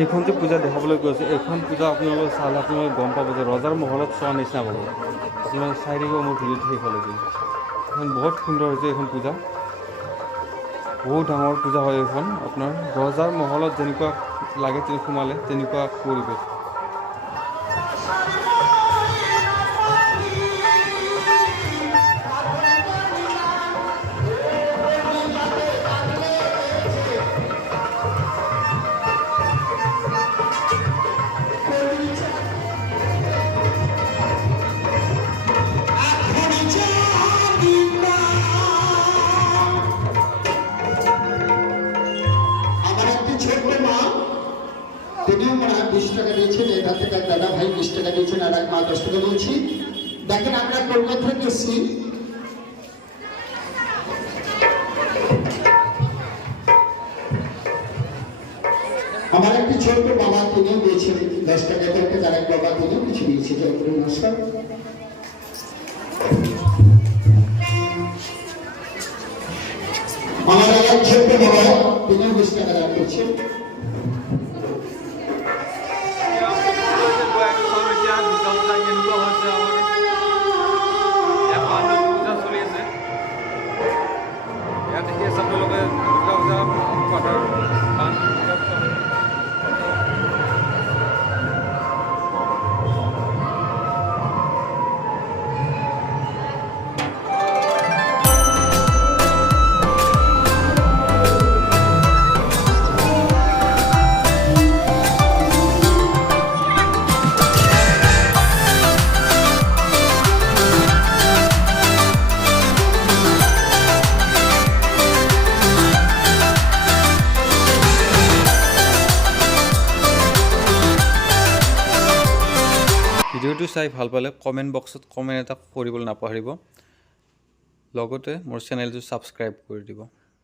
এইখন যে পূজা দেখাবলৈ গৈছে এইখন পূজা আপোনালোকে চালে আপোনালোকে গম পাব যে ৰজাৰ মহলত চোৱা নিচিনা পাব আপোনালোকে চাই থাকিব মোৰ ভিডিঅ'টো শেষলৈকে এইখন বহুত সুন্দৰ হৈছে এইখন পূজা বহুত ডাঙৰ পূজা হয় এইখন আপোনাৰ ৰজাৰ মহলত যেনেকুৱা লাগে সোমালে তেনেকুৱা পৰিৱেশ তিনিও মনে হয় 20 টাকা দিয়েছেন এখান থেকে দাদা ভাই 20 টাকা দিয়েছেন আর এক মা 10 টাকা দিয়েছি দেখেন আমরা কলকাতা থেকে এসেছি আমার একটি ছোট্ট বাবা তিনিও দিয়েছেন 10 টাকা থেকে আর এক বাবা তিনিও কিছু দিয়েছে নমস্কার আমার এক ছোট্ট বাবা তিনিও 20 টাকা দান করছেন ভিডিঅ'টো চাই ভাল পালে কমেণ্ট বক্সত কমেণ্ট এটা কৰিবলৈ নাপাহৰিব লগতে মোৰ চেনেলটো ছাবস্ক্ৰাইব কৰি দিব